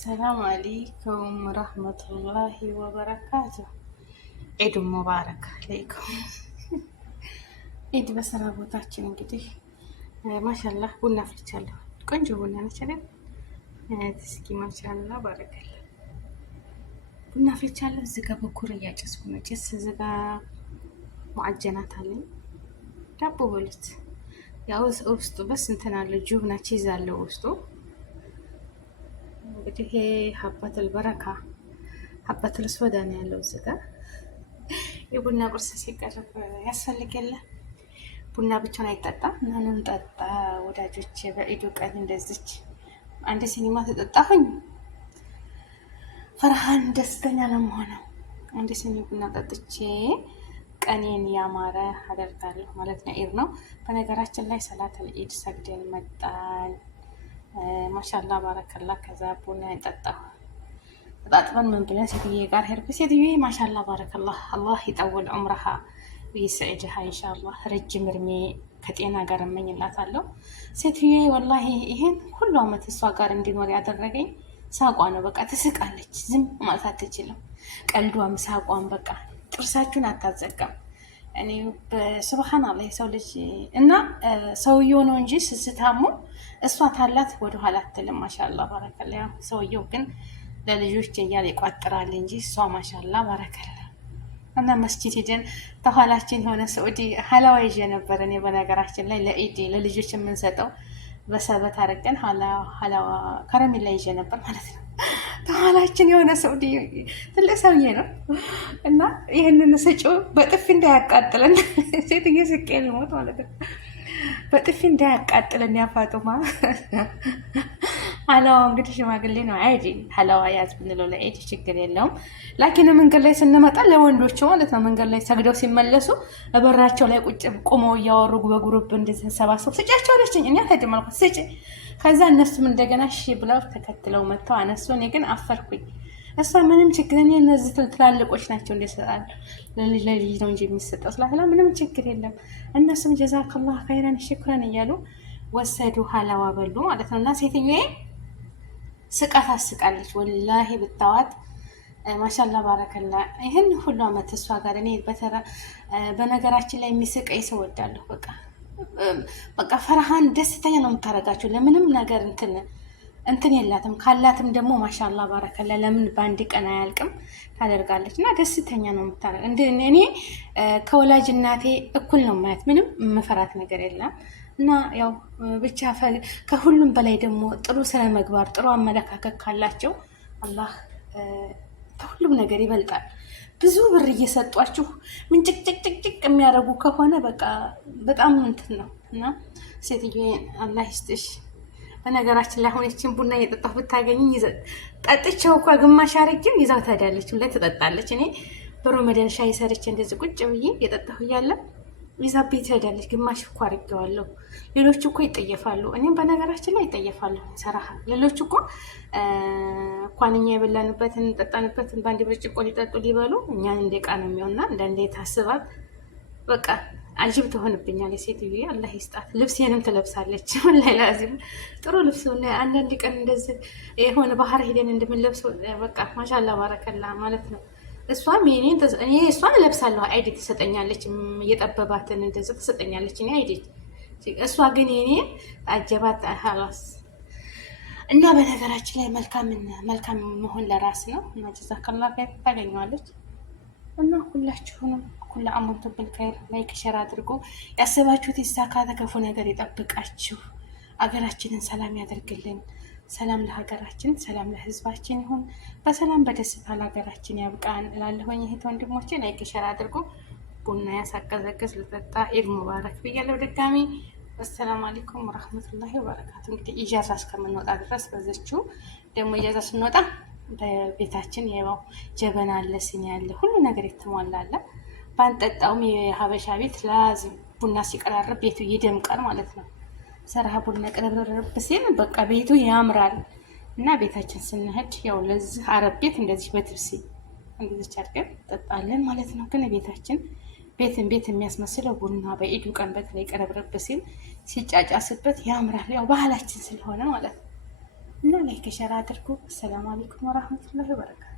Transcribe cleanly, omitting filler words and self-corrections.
السلام عليكم ورحمة الله وبركاته. عيد مبارك عليكم። عيد በስራ ቦታችን እንግዲህ ማሻአላህ ቡና አፍልቻለሁ። ቆንጆ ቡና ነች አይደል? እስኪ ማሻአላህ ባረከላ ቡና አፍልቻለሁ። እዚህ ጋር በኩር እያጨስኩ ነው። ጭስ እዚህ ጋር ሙዓጀናት አለኝ። ዳቦ በሉት ያው ውስጡ በስ እንትን አለ ጁብና ቺዝ አለው ውስጡ። እንግዲህ ይሄ ሀባተል በረካ ሀባተል ሶዳ ነው ያለው እዚህ ጋር። የቡና ቁርስ ሲቀርብ ያስፈልገለ ቡና ብቻውን አይጠጣም። ምንም ጠጣ ወዳጆች። በኢዱ ቀን እንደዚች አንድ ሲኒማ ተጠጣሁኝ። ፈርሃን ደስተኛ ለመሆነው አንድ ሲኒ ቡና ጠጥቼ ቀኔን ያማረ አደርጋለሁ ማለት ነው። ኢድ ነው በነገራችን ላይ ሰላተል ኢድ ሰግደን መጣን። ማሻአላህ ባረከላ። ከዛ ቡና ጠጣሁ። ተጣጥበን ምን ብለን ሴትዬ ጋር ሄድኩ። ሴትዬ ማሻአላህ ባረከላ አላህ ይጠውል ዑምረሃ ወይስዕድሃ ኢንሻአላህ ረጅም እድሜ ከጤና ጋር እመኝላታለሁ። ሴትዬ ወላሂ ይሄን ሁሉ አመት እሷ ጋር እንዲኖር ያደረገኝ ሳቋ ነው። በቃ ትስቃለች፣ ዝም ማለት አትችልም። ቀልዷም ሳቋም በቃ ጥርሳችሁን አታዘጋም። እኔ በሱብሃንአላህ የሰው ልጅ እና ሰውየው ነው እንጂ ስስታሙ እሷ ታላት ወደኋላ አትልም። ማሻአላህ ባረከላ። ሰውየው ግን ለልጆች እያለ ይቋጥራል እንጂ እሷ ማሻአላህ ባረከላ። እና መስጂድ ሄደን ተኋላችን የሆነ ሰዑዲ ሀላዋ ይዤ ነበር። እኔ በነገራችን ላይ ለኢድ ለልጆች የምንሰጠው በሰበት አድርገን ሀላዋ ከረሜላ ይዤ ነበር ማለት ነው። ተኋላችን የሆነ ሰዑዲ ትልቅ ሰውዬ ነው እና ይህንን ስጪው በጥፊ እንዳያቃጥለን ሴትዬ ስቄ ልሞት ማለት ነው። በጥፊ እንዳያቃጥለን ያፋጡማ ሀላዋ እንግዲህ ሽማግሌ ነው። አይዲ ሀላዋ ያዝ ብንለው ለኢድ ችግር የለውም። ላኪን መንገድ ላይ ስንመጣ ለወንዶቹ ማለት ነው መንገድ ላይ ሰግደው ሲመለሱ በራቸው ላይ ቁጭ ቁመው እያወሩ በግሩፕ እንደዚህ ተሰባሰቡ ስጫቸው አለችኝ። እኛ አልሄድም አልኳት ስጪ። ከዛ እነሱም እንደገና እሺ ብለው ተከትለው መጥተው አነሱ። እኔ ግን አፈርኩኝ። እሷ ምንም ችግር እኔ እነዚህ ትላልቆች ናቸው እንደሰጣሉ ለልጅ ነው እንጂ የሚሰጠው ስላላ ምንም ችግር የለም። እነሱም ጀዛከላህ ኸይረን ሽክረን እያሉ ወሰዱ ሀላዋ በሉ ማለት ነው። እና ሴትዮዬ ስቃ ታስቃለች ወላሂ ብታዋት ማሻአላህ ባረከላ። ይህን ሁሉ አመት እሷ ጋር እኔ በነገራችን ላይ የሚስቀኝ ሰው ወዳለሁ። በቃ ፈርሃን ደስተኛ ነው የምታረጋቸው። ለምንም ነገር እንትን የላትም። ካላትም ደግሞ ማሻአላህ ባረከላ ለምን በአንድ ቀን አያልቅም ታደርጋለች። እና ደስተኛ ነው የምታረግ። እኔ ከወላጅ እናቴ እኩል ነው ማየት። ምንም መፈራት ነገር የለም። እና ያው ብቻ ከሁሉም በላይ ደግሞ ጥሩ ስነ ምግባር ጥሩ አመለካከት ካላቸው አላህ ከሁሉም ነገር ይበልጣል። ብዙ ብር እየሰጧችሁ ምን ጭቅጭቅጭቅጭቅ የሚያደርጉ ከሆነ በቃ በጣም እንትን ነው። እና ሴትዮ አላህ ይስጥሽ። በነገራችን ላይ አሁን ቡና እየጠጣሁ ብታገኝ ጠጥቼው እኮ ግማሽ አረግን ይዛው ታዲያለች ላይ ትጠጣለች። እኔ በሮመዳን ሻይ ሰርቼ እንደዚህ ቁጭ ብዬ እየጠጣሁ እያለ ይዛ ቤት ሄዳለች። ግማሽ እኮ አድርጌዋለሁ። ሌሎች እኮ ይጠየፋሉ። እኔም በነገራችን ላይ ይጠየፋለሁ። ሰራህ ሌሎች እኮ እንኳን እኛ የበላንበትን ጠጣንበትን በአንድ ብርጭቆ ሊጠጡ ሊበሉ እኛን እንደ ዕቃ ነው የሚሆንና አንዳንዴ ታስባት በቃ አጅብ ትሆንብኛለች። ሴትዮ አላህ ይስጣት። ልብሴንም ትለብሳለች። ወላሂ ላዚም ጥሩ ልብስ አንዳንድ ቀን እንደዚህ የሆነ ባህር ሄደን እንደምንለብሰው በቃ ማሻአላህ ባረከላ ማለት ነው። እሷም እኔ እሷን ለብሳለሁ አይዲ ትሰጠኛለች። እየጠበባትን እንደዚህ ትሰጠኛለች። እኔ አይዲ እሷ ግን የኔ አጀባት ሀላስ። እና በነገራችን ላይ መልካም መሆን ለራስ ነው። እና ጀዛከላህ ኸይር ታገኘዋለች። እና ሁላችሁንም ኩላ አሞንቱ بالخير ላይክ ሼር አድርጎ ያሰባችሁት ይሳካ። ተከፉ ነገር ይጠብቃችሁ። አገራችንን ሰላም ያደርግልን። ሰላም ለሀገራችን፣ ሰላም ለህዝባችን ይሁን። በሰላም በደስታ ለሀገራችን ያብቃን እላለሁኝ። እህት ወንድሞቼ ላይክ ሼር አድርጎ ቡና ያሳቀዘቅዝ ልጠጣ። ኢድ ሙባረክ ብያለሁ ድጋሚ። አሰላሙ አለይኩም ወራህመቱላሂ ወበረካቱ። እንግዲህ ኢጃዛ እስከምንወጣ ድረስ በዘችው ደግሞ ኢጃዛ ስንወጣ በቤታችን የባው ጀበና አለ፣ ሲኒ ያለ ሁሉ ነገር የተሟላለ። ባንጠጣውም የሀበሻ ቤት ላዝም ቡና ሲቀራረብ ቤቱ ይደምቃል ማለት ነው። ሰራህ ቡና ቀረብረብ ሲል በቃ ቤቱ ያምራል። እና ቤታችን ስንሄድ ያው ለዚህ አረብ ቤት እንደዚህ በትርሲ እንደዚህ አድርገን ጠጣለን ማለት ነው። ግን ቤታችን ቤት የሚያስመስለው ቡና በኢዱ ቀን በተለይ ቀረብረብ ሲል ሲጫጫስበት ያምራል። ያው ባህላችን ስለሆነ ማለት ነው። እና ላይክ ሸር አድርጉ። አሰላሙ አለይኩም ወራህመቱላሂ ወበረካቱ።